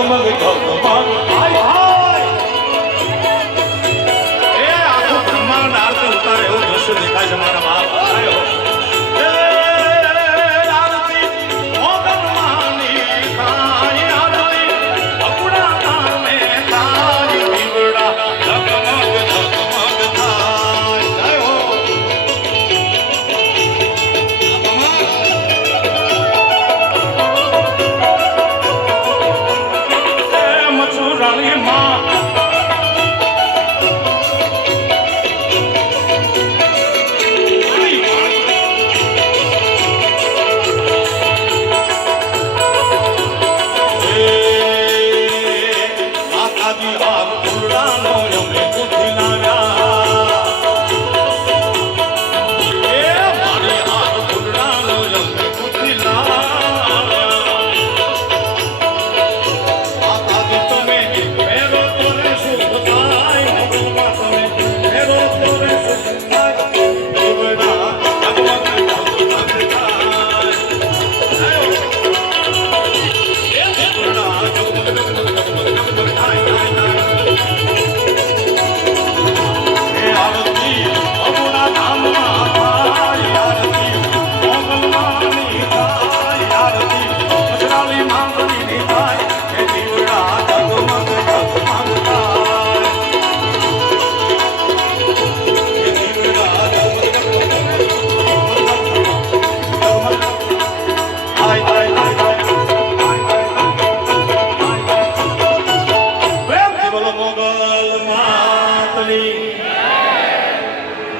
જગમગ જગમગ હાય હાય એ આખું બ્રહ્માંડ આરતી ઉતારે એવું દ્રશ્ય દેખાય છે મારા બાપ આયો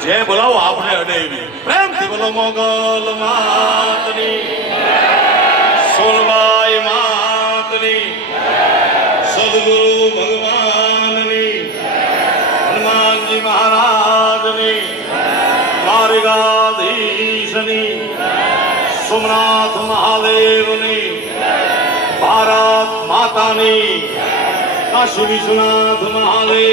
जय बोलाओ आपने अडेवी प्रेम थी बोलो मोगल मातनी सोलवाई मातनी सदगुरु भगवाननी हनुमान जी महाराजनी द्वारिकाधीशनी सोमनाथ महादेवनी भारत मातानी काशी विश्वनाथ महादेव